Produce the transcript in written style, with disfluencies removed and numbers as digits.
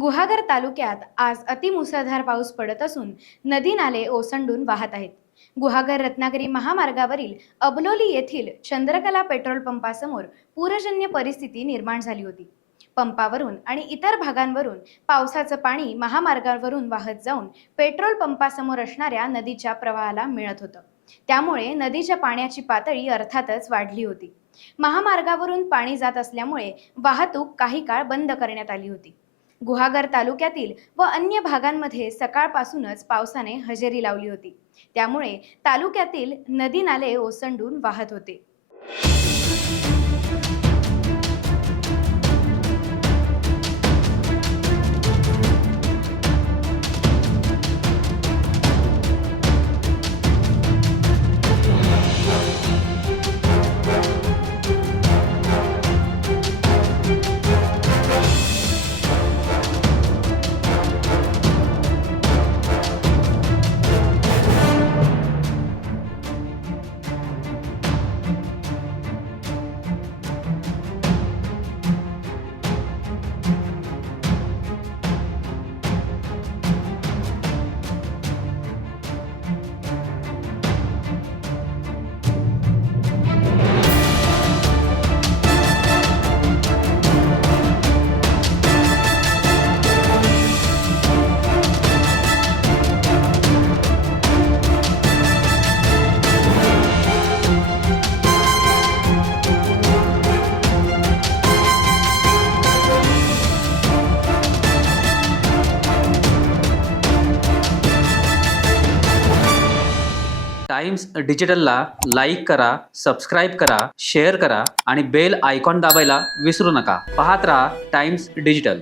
गुहागर तालुक्यात आज अतिमुसळधार पाऊस पडत असून नदी नाले ओसंडून वाहत आहेत। गुहागर रत्नागिरी महामार्गावरील अबलोली येथील चंद्रकला पेट्रोल पंपासमोर पूरजन्य परिस्थिती निर्माण झाली होती। पंपावरून आणि इतर भागांवरून पावसाचं पाणी महामार्गावरून वाहत जाऊन पेट्रोल पंपासमोर असणाऱ्या नदीच्या प्रवाहाला मिळत होतं। त्यामुळे नदीच्या पाण्याची पातळी अर्थातच वाढली होती। महामार्गावरून पाणी जात असल्यामुळे वाहतूक काही काळ बंद करण्यात आली होती। गुहागर तालुक्यातील व अन्य भागांमध्ये सकाळपासूनच पावसाने हजेरी लावली होती। त्यामुळे तालुक्यातील नदी नाले ओसंडून वाहत होते। टाइम्स डिजिटलला लाईक करा, सबस्क्राईब करा, शेअर करा आणि बेल आयकॉन दाबायला विसरू नका। पाहत रहा टाइम्स डिजिटल।